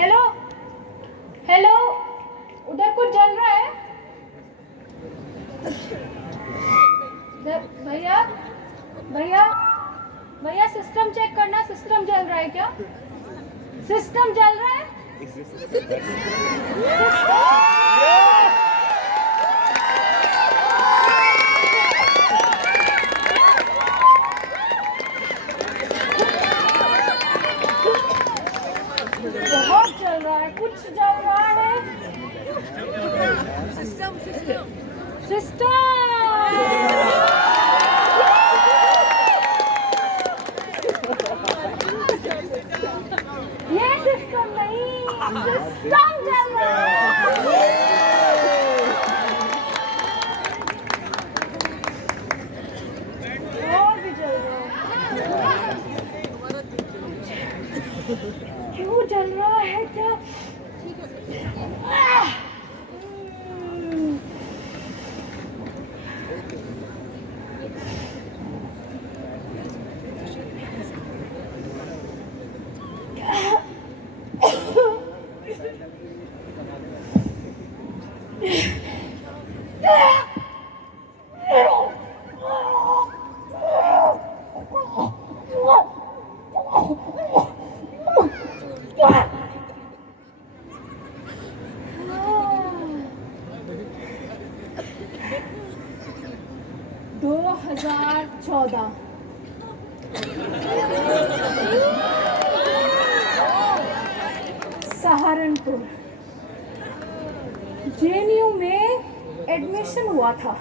Hello hello, उधर कुछ जल रहा है? भैया भैया भैया, सिस्टम चेक करना, सिस्टम जल रहा है क्या? सिस्टम जल रहा है? बहुत जल रहा है, कुछ जल रहा है। सिस्टम सिस्टम सिस्टम ये सिस्टम नहीं, सिस्टम जल रहा है। और भी जल रहा है। क्यों जल रहा है क्या? दो 2014 सहारनपुर जेएनयू में एडमिशन हुआ था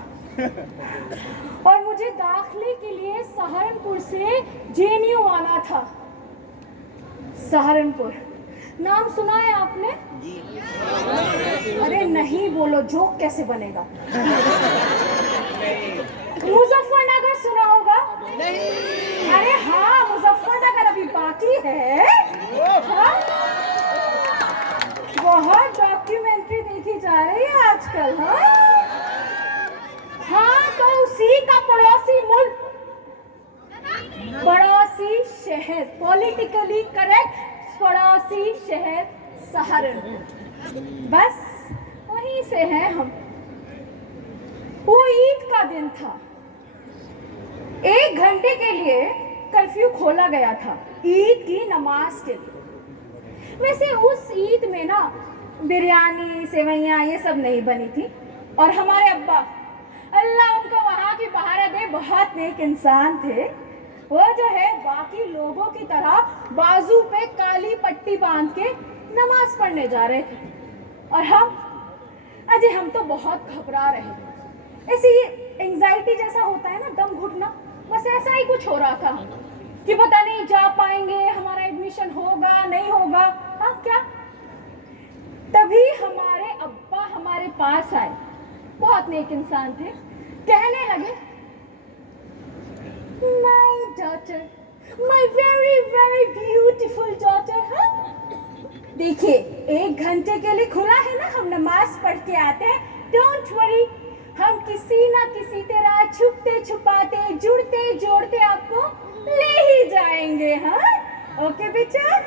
और मुझे दाखिले के लिए सहारनपुर से जेएनयू आना था। सहारनपुर नाम सुना है आपने? अरे नहीं बोलो, जोक कैसे बनेगा? मुजफ्फरनगर सुना होगा? अरे हाँ, मुजफ्फरनगर अभी बाकी है। हाँ? बहुत डॉक्यूमेंट्री देखी जा रही है आजकल। हाँ, तो उसी का पड़ोसी मुल्क, पड़ोसी शहर, पॉलिटिकली करेक्ट पड़ोसी शहर सहारनपुर, बस वहीं से हैं हम। वो ईद का दिन था, 1 घंटे के लिए कर्फ्यू खोला गया था ईद की नमाज के लिए। वैसे उस ईद में ना बिरयानी सेवैयाँ ये सब नहीं बनी थी, और हमारे अब्बा, अल्लाह उनको वहाँ की बहारत दे, बहुत नेक इंसान थे। वो जो है बाकी लोगों की तरह बाजू पे काली पट्टी बांध के नमाज पढ़ने जा रहे थे, और हम तो बहुत घबरा रहे थे। ऐसी एंजाइटी जैसा होता है ना, दम घुटना, बस ऐसा ही कुछ हो रहा था कि पता नहीं जा पाएंगे, हमारा एडमिशन होगा नहीं होगा। हाँ क्या? तभी हमारे अब्बा हमारे पास आए, बहुत नेक इंसान थे, कहने लगे, My daughter, my very very beautiful daughter, हाँ? देखिए, 1 घंटे के लिए खुला है ना, हम नमाज पढ़ के आते हैं, डोंट वरी, हम किसी ना किसी तरह छुपते छुपाते जुड़ते जोड़ते आपको ले ही जाएंगे। हाँ ओके बेटा,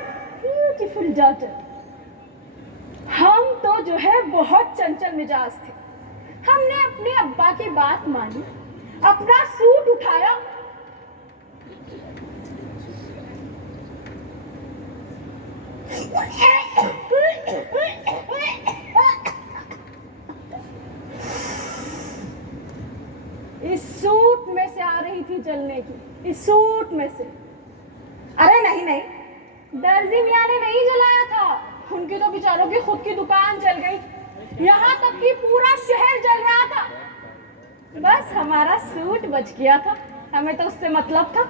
ब्यूटीफुल डॉटर। हम तो जो है बहुत चंचल मिजाज थे। हमने अपने अब्बा की बात मानी, अपना सूट उठाया, इस सूट में से आ रही थी जलने की, इस सूट में से। अरे नहीं नहीं, दर्जी मियाँ ने नहीं जलाया था, उनकी तो बेचारों की खुद की दुकान जल गई, यहाँ तक कि पूरा शहर जल रहा था। बस हमारा सूट बच गया था, हमें तो उससे मतलब था।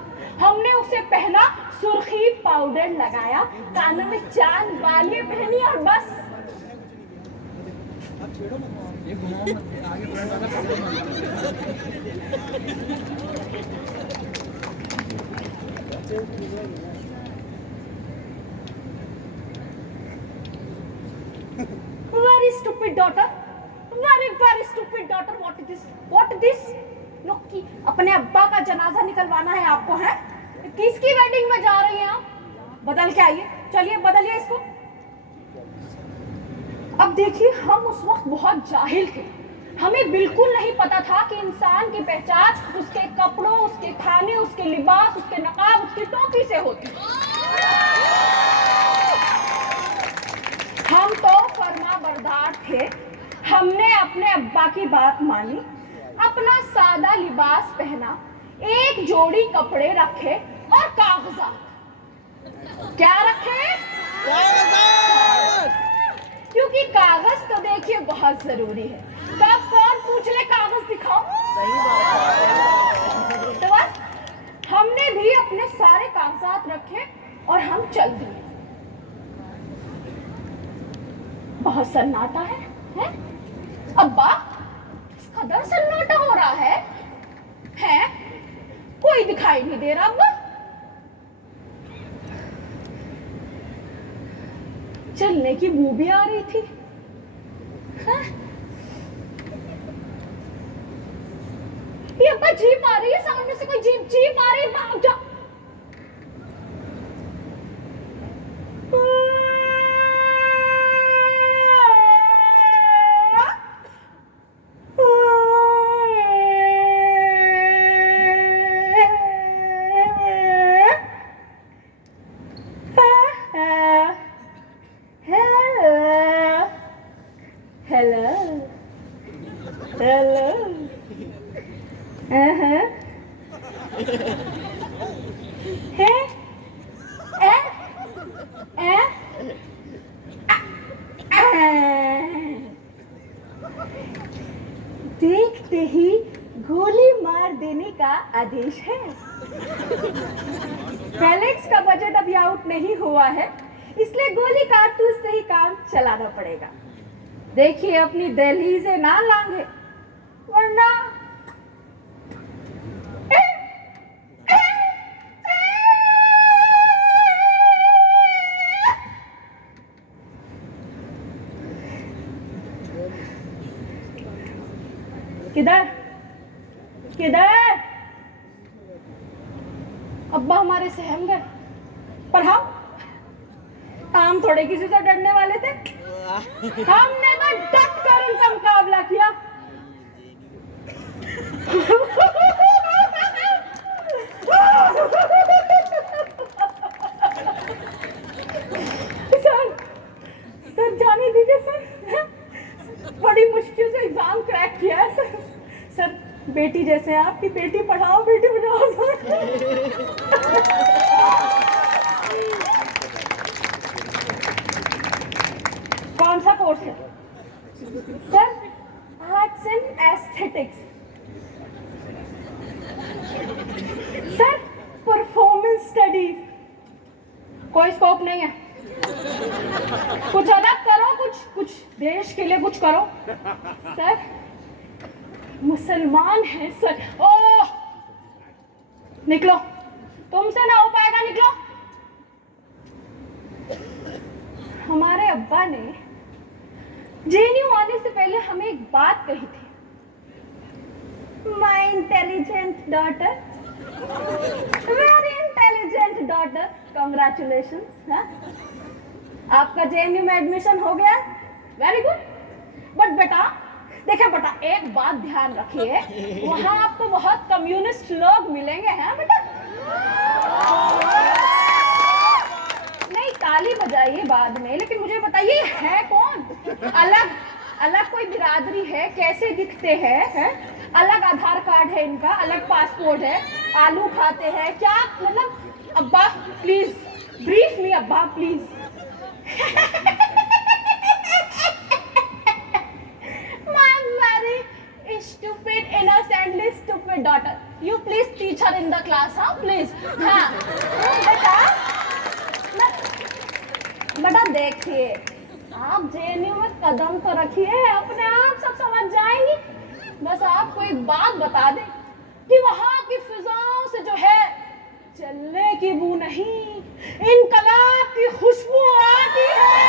हमने उसे पहना, सुर्खी पाउडर लगाया, कानों में चांद बालियां पहनी, और बस very stupid daughter, very stupid daughter, what this? लोग की अपने अब्बा का जनाजा निकलवाना है आपको, है? किसकी वेडिंग में जा रही हैं आप? बदल के आइए, चलिए बदलिए इसको। अब देखिए, हम उस वक्त बहुत जाहिल थे, हमें बिल्कुल नहीं पता था कि इंसान की पहचान उसके कपड़ों, उसके खाने, उसके लिबास, उसके नकाब, उसकी टोपी से होती है। हम तो फर्मा बरदार थे, हमने अपने अब्बा की बात मानी, अपना सादा लिबास पहना, एक जोड़ी कपड़े रखे और कागजात। क्या रखे? कागजात। क्योंकि कागज तो देखिए बहुत जरूरी है। कब कौन पूछ ले कागज दिखाओ? सही बात है। तो बस हमने भी अपने सारे कागजात रखे और हम चल दिए। बहुत सन्नाटा है? अब्बा, इस कदर सन्नाटा हो रहा है? कोई दिखाई नहीं दे रहा अब्बा। चलने की बू भी आ रही थी। ये अब्बा जीप आ रही है, सामने से कोई जीप आ रही है, भाग जा। देखते ही गोली मार देने का आदेश है। पैलेट्स का बजट अभी आउट नहीं हुआ है, इसलिए गोली कारतूस से ही काम चलाना पड़ेगा। देखिए अपनी दहलीज़ें ना लांघे, वरना किधर किधर? अब्बा हमारे सहम गए, पर हम थोड़े किसी से डरने वाले थे। हमने तो डट कर उनका मुकाबला किया। सर जाने दीजिए सर, बड़ी मुश्किल से एग्जाम क्रैक किया है सर। बेटी जैसे आपकी, बेटी पढ़ाओ बेटी बचाओ कौन सा कोर्स है sir? Arts and aesthetics. Sir performance studies. कोई स्कोप नहीं है, कुछ अलग करो, कुछ देश के लिए कुछ करो। सर मुसलमान है सर। ओह निकलो, तुमसे ना हो पाएगा, निकलो। हमारे अब्बा ने जेएनयू आने से पहले हमें एक बात कही थी, my intelligent daughter, very intelligent daughter, congratulations. आपका जेएनयू में एडमिशन हो गया, वेरी गुड। बट बेटा देखिए बेटा, एक बात ध्यान रखिए, वहां आपको बहुत कम्युनिस्ट लोग मिलेंगे, हैं बेटा? नहीं, ताली बजाइए बाद में, लेकिन मुझे बताइए है कौन? अलग कोई बिरादरी है? कैसे दिखते हैं? अलग आधार कार्ड है इनका, अलग पासपोर्ट है, आलू खाते हैं क्या? मतलब अब्बा प्लीज ब्रीफ मी अब्बा please. Stupid, innocently stupid daughter. You please teach her in the class, हाँ please. हाँ बेटा देखिए, आप जेएनयू में कदम तो रखिए, अपने आप सब समझ जाएंगी। बस आपको एक बात बता दें कि वहाँ की फिजाओं से जो है चलने की बू नहीं, इनकलाब की खुशबू आती है।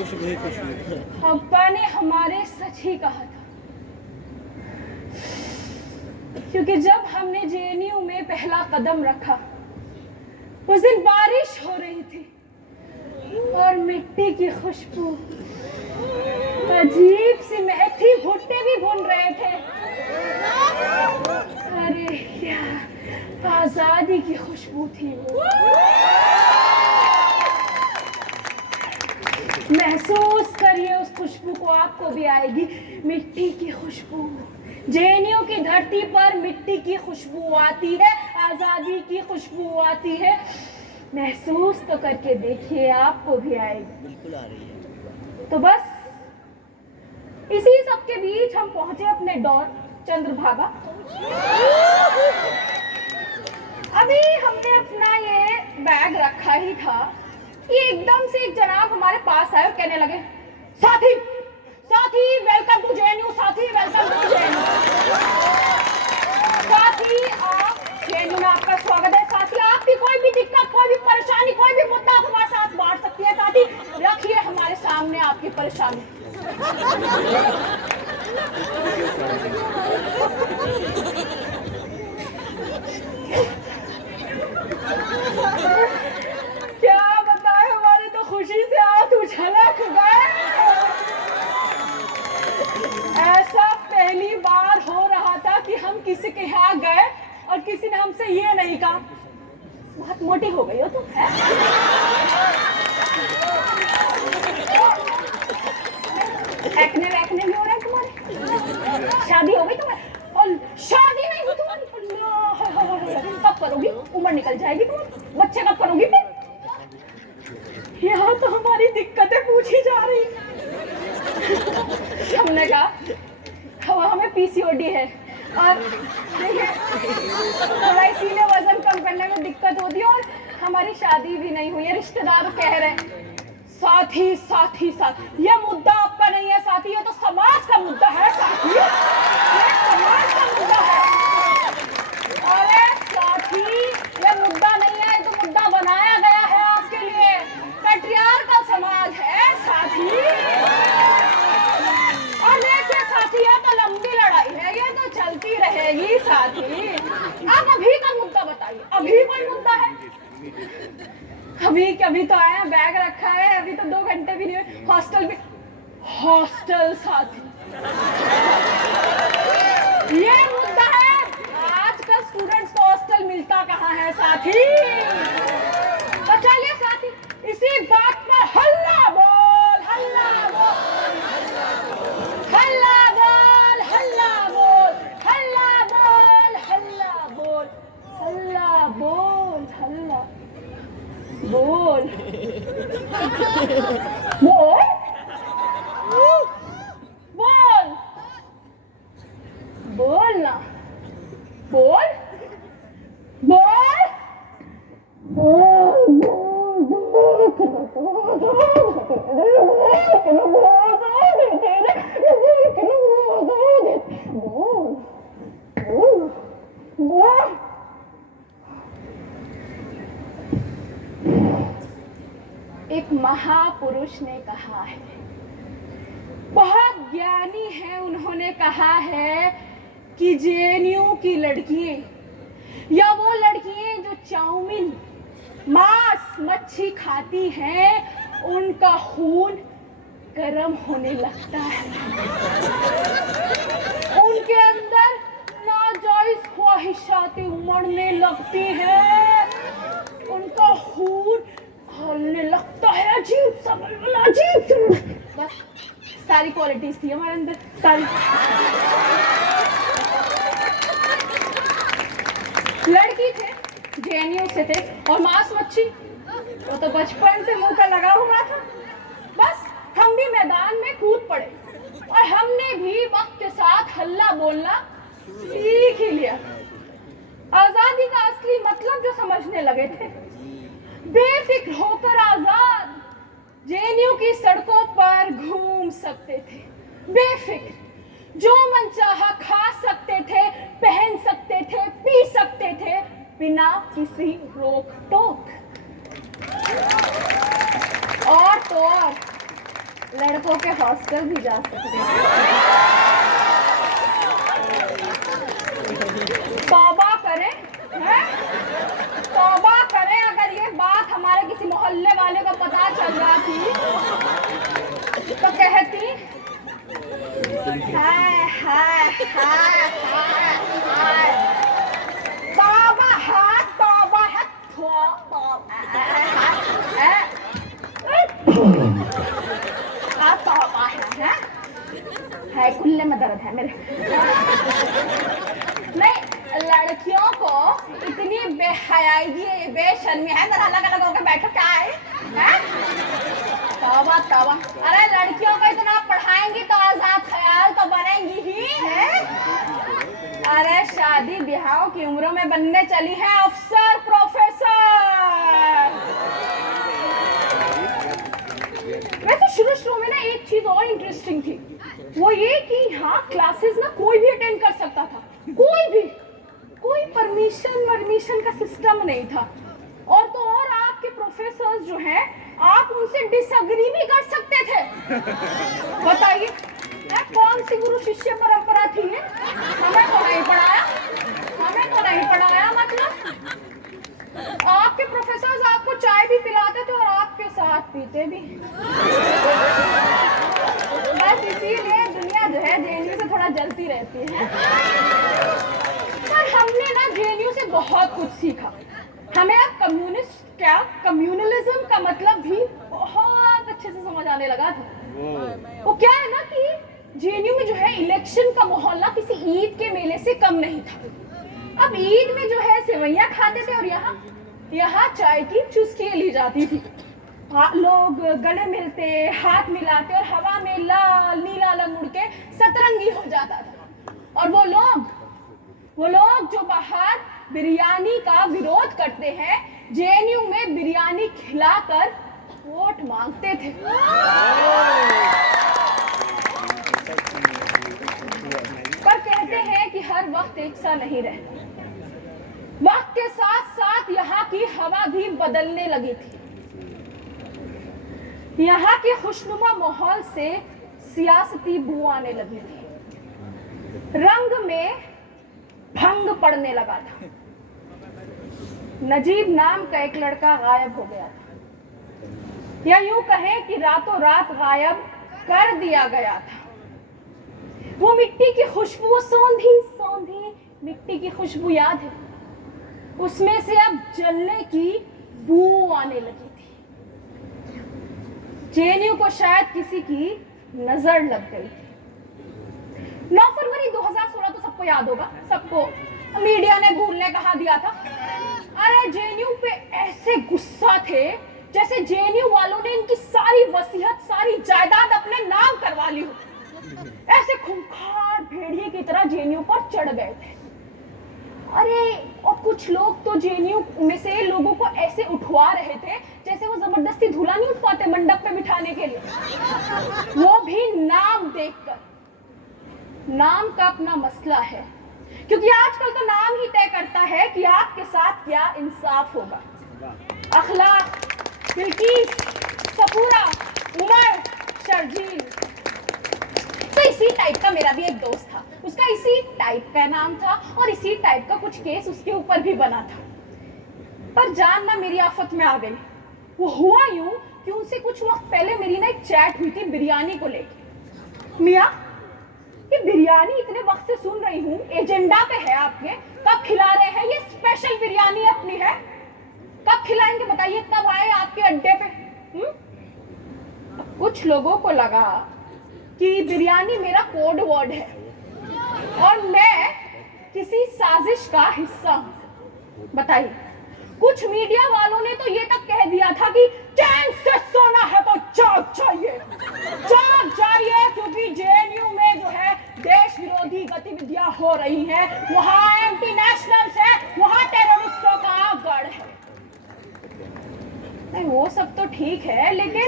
अब्बा ने हमारे सच ही कहा था, क्योंकि जब हमने जेएनयू में पहला कदम रखा उस दिन बारिश हो रही थी और मिट्टी की खुशबू अजीब सी महक थी, भुट्टे भी भून रहे थे। अरे क्या आजादी की खुशबू थी वो। महसूस करिए उस खुशबू को, आपको भी आएगी मिट्टी की खुशबू। जेएनयू की धरती पर मिट्टी की खुशबू आती है, आजादी की खुशबू आती है। महसूस तो करके देखिए, आपको भी आएगी। बिल्कुल आ रही है। तो बस इसी सब के बीच हम पहुंचे अपने डॉन चंद्रभागा। अभी हमने अपना ये बैग रखा ही था कि एकदम से एक जनाब हमारे पास आए और कहने लगे, साथी साथी वेलकम टू जेएनयू, साथी वेलकम टू जेएनयू। साथी आप जेएनयू में आपका स्वागत है। साथी आपकी कोई भी दिक्कत, कोई भी परेशानी, कोई भी मुद्दा आप हमारे साथ बांट सकती है। साथी रखिए हमारे सामने आपकी परेशानी। क्या बताए, हमारे तो खुशी से आंसू छलक गए। ऐसा पहली बार हो रहा था कि हम किसी के यहाँ गए और किसी ने हमसे ये नहीं कहा, बहुत मोटी हो गई हो तुम, है? एक्ने वैक्ने भी हो रहा है तुम्हारे? शादी हो गई तुम्हारी? और शादी नहीं हुई तुम्हारी? कब करोगी? उम्र निकल जाएगी तुम्हारी, बच्चे कब करोगी फिर? यहाँ तो हमारी दिक्कतें पूछी जा रही। हमने कहा हमें पीसीओडी है और देखिए थोड़ा इसीलिए वजन कम करने में दिक्कत होती है और हमारी शादी भी नहीं हुई है। रिश्तेदार कह रहे हैं साथी साथी साथी, ये मुद्दा आपका नहीं है साथी, ये तो समाज का मुद्दा है साथी, ये समाज का मुद्दा है। अरे साथी ये मुद्दा नहीं है, ये तो मुद्दा बनाया गया है आपके लिए, पैट्रियार्कल समाज है साथी। और देखिए साथी ये तो लंबी लड़ाई है, ये तो चलती रहेगी साथी। आप अभी का मुद्दा बताइए, अभी कोई मुद्दा है? अभी तो आया, बैग रखा है, अभी तो 2 घंटे भी नहीं हुए। हॉस्टल भी, हॉस्टल साथी ये मुद्दा है। आजकल स्टूडेंट्स को हॉस्टल मिलता कहाँ है साथी? तो चलिए साथी इसी बात पर हल्ला बोल, हल्ला बोल, हल्ला बोल, हल्ला बोल, हल्ला बोल, हल्ला बोल, हल्ला बोल, हल्ला बोल, बोल, बोल, बोल ना, बोल, बोल, एक महापुरुष ने कहा है, बहुत ज्ञानी है, उन्होंने कहा है कि जेएनयू की लड़कियां या वो लड़कियां जो चाउमीन मांस मच्छी खाती हैं उनका खून गर्म होने लगता है, उनके अंदर नाजायज ख्वाहिशातें उमड़ने लगती हैं, उनका खून खौलने लगता है। अजीब सा बलबला, अजीब सा, बस सारी क्वालिटीज थी हमारे अंदर, सारी। लड़की थे, जेएनयू से थे, और मांस मच्छी वो तो बचपन से मुंह का लगा हुआ था। बस हम भी मैदान में कूद पड़े और हमने भी वक्त के साथ हल्ला बोलना सीख ही लिया। आजादी का असली मतलब जो समझने लगे थे, बेफिक्र होकर आजाद जेएनयू की सड़कों पर घूम सकते थे, बेफिक्र, जो मन चाहा खा सकते थे, पहन सकते थे, पी सकते थे, बिना किसी रोक टोक। और तो और लड़कों के हॉस्टल भी जा सकते हैं। तौबा करें, हैं? तौबा करें, अगर ये बात हमारे किसी मोहल्ले वाले को पता चल जाती तो कहती हाय हाय हाय हाय, तौबा है, तौबा है, तौबा है, कुल्ले में दर्द है मेरे। नहीं, लड़कियों को इतनी बेहयागी, बेशर्मी है, जरा अलग अलग होकर बैठो, क्या है? तौबा तौबा। अरे लड़कियों को इतना पढ़ाएंगी तो आजाद ख्याल तो बनेंगी ही है। अरे शादी ब्याह की उम्र में बनने चली है अफसर, प्रोफेसर। वैसे शुरू में ना एक चीज और इंटरेस्टिंग थी, वो ये कि यहाँ क्लासेस ना कोई भी अटेंड कर सकता था, कोई भी, कोई परमिशन का सिस्टम नहीं था। और तो और आपके प्रोफेसर्स जो हैं, आप उनसे डिसएग्री भी कर सकते थे। बताइए कौन सी गुरु शिष्य परंपरा थी है? हमें तो नहीं पढ़ाया, हमें तो नहीं पढ़ाया। मतलब आपके प्रोफेसर्स आपको चाय भी पिलाते थे और आपके साथ पीते भी। बस इसीलिए दुनिया जो है जेएनयू से थोड़ा जलती रहती है। पर हमने ना जेएनयू से बहुत कुछ सीखा। हमें अब कम्युनलिज्म का मतलब भी बहुत अच्छे से समझ आने लगा था। वो क्या है ना कि जेएनयू में जो है इलेक्शन का माहौल ना किसी ईद के मेले से कम नहीं था। अब ईद में जो है सेवैयां खाते थे और यहाँ चाय की चुस्कियां ली जाती थी। लोग गले मिलते, हाथ मिलाते और हवा में लाल नीला रंग उड़ के सतरंगी हो जाता था। और वो लोग जो बाहर बिरयानी का विरोध करते हैं, जेएनयू में बिरयानी खिलाकर वोट मांगते थे। पर कहते हैं कि हर वक्त एक सा नहीं रहता। वक्त के साथ साथ यहाँ की हवा भी बदलने लगी थी। यहाँ के खुशनुमा माहौल से सियासती बू आने लगी थी। रंग में भंग पड़ने लगा था। नजीब नाम का एक लड़का गायब हो गया था, या यूं कहें कि रातों रात गायब कर दिया गया था। वो मिट्टी की खुशबू, वो सौंधी मिट्टी की खुशबू याद है? उसमें से अब जलने की बू आने लगी थी। जेएनयू को शायद किसी की नजर लग गई थी। 9 फरवरी 2016 तो सबको याद होगा, सबको मीडिया ने भूलने कहा दिया था। अरे जेएनयू पे ऐसे गुस्सा थे जैसे जेएनयू वालों ने इनकी सारी वसीयत, सारी जायदाद अपने नाम करवा ली हो। ऐसे खूंखार भेड़िए की तरह जेएनयू पर चढ़ गए थे। अरे और कुछ लोग तो जेएनयू में से लोगों को ऐसे उठवा रहे थे जैसे वो जबरदस्ती धूला नहीं उठवाते मंडप पे बिठाने के लिए, वो भी नाम देखकर। नाम का अपना मसला है, क्योंकि आजकल तो नाम ही तय करता है कि आपके साथ क्या इंसाफ होगा। अखलाक, बिल्किस, सफूरा, उमर, शर्जील। तो इसी टाइप का मेरा भी एक दोस्त था, उसका इसी टाइप का नाम था और इसी टाइप का कुछ केस उसके ऊपर भी बना था। पर जानना मेरी आफत में आ गई। वो हुआ यूं कि उनसे कुछ वक्त पहले मेरी ना एक चैट हुई थी बिरयानी को लेकर। मियाँ, ये बिरयानी इतने वक्त से सुन रही हूँ, एजेंडा पे है आपके, कब खिला रहे हैं? ये स्पेशल बिरयानी अपनी है, कब खिलाएंगे बताइए, कब आए आपके अड्डे पे? कुछ लोगों को लगा कि बिरयानी मेरा कोड वर्ड है और मैं किसी साजिश का हिस्सा हूं। बताइए, कुछ मीडिया वालों ने तो ये तक कह दिया था कि चैन से सोना है तो जाग जाइए, क्योंकि जेएनयू में जो है देश विरोधी गतिविधियां हो रही हैं, वहां एंटी नेशनल्स है, वहां टेररिस्टों का गढ़ है। नहीं, वो सब तो ठीक है, लेकिन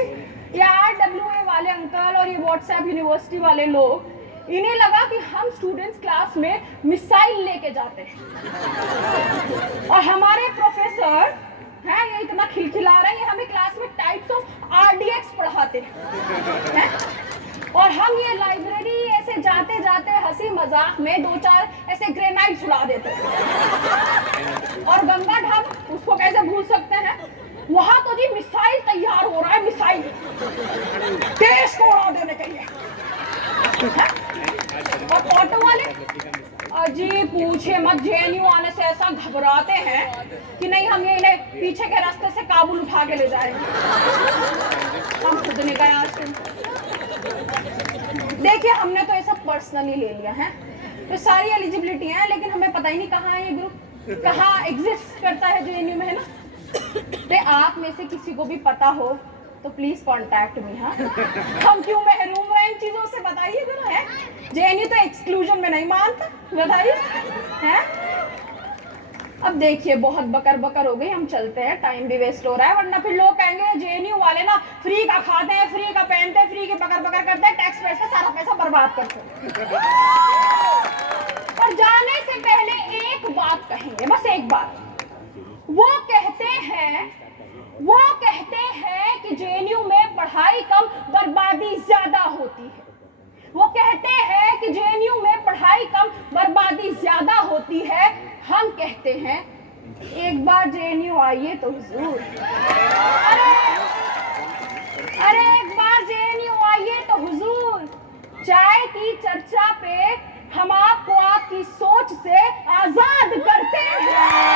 ये RWA वाले अंकल और ये व्हाट्सएप यूनिवर्सिटी वाले लोग, इन्हें लगा कि हम स्टूडेंट्स क्लास में मिसाइल लेके जाते हैं और हमारे प्रोफेसर हैं ये इतना खिलखिला रहे हैं, हमें क्लास में टाइप्स ऑफ RDX पढ़ाते जाते हैं? और हम ये लाइब्रेरी ऐसे जाते जाते हंसी मजाक में 2-4 ऐसे ग्रेनाइट उड़ा देते हैं। और गंगा ढाब, उसको कैसे भूल सकते हैं? वहां तो जी मिसाइल तैयार हो रहा है, मिसाइल देश को उड़ा देने के लिए। और ऑटो वाले अजी पूछे मत, जेएनयू आने से ऐसा घबराते हैं कि नहीं हम ये इन्हें पीछे के रास्ते से काबुल उठा के ले जाएंगे। हम खुद नहीं गए आज दिन। देखिए हमने तो ये सब पर्सनली ले लिया है, तो सारी एलिजिबिलिटी है, लेकिन हमें पता ही नहीं कहाँ है ये ग्रुप, कहाँ एग्जिस्ट करता है जेएनयू में, है ना? तो आप में से किसी को भी पता हो तो प्लीज कांटेक्ट मी। हाँ, हम क्यों महरूम रहे इन चीजों से, बताइए जरा। है जेएनयू तो एक्सक्लूजन में नहीं मानता, बताइए। हैं? अब देखिए बहुत बकर बकर हो गई, हम चलते हैं, टाइम भी वेस्ट हो रहा है, वरना फिर लोग कहेंगे जेएनयू वाले ना फ्री का खाते हैं, फ्री का पहनते हैं, फ्री के बकर बकर करते हैं, टैक्स पैसा सारा पैसा बर्बाद करते हैं। और जाने से पहले एक बात कहेंगे, बस एक बात। वो कहते हैं कि जेएनयू में पढ़ाई कम बर्बादी ज्यादा होती है। वो कहते हैं कि जेएनयू में पढ़ाई कम बर्बादी ज्यादा होती है। हम कहते हैं एक बार जेएनयू आइए तो हुजूर, अरे एक बार जेएनयू आइए तो हुजूर, चाय की चर्चा पे हम आपको आपकी सोच से आजाद करते हैं।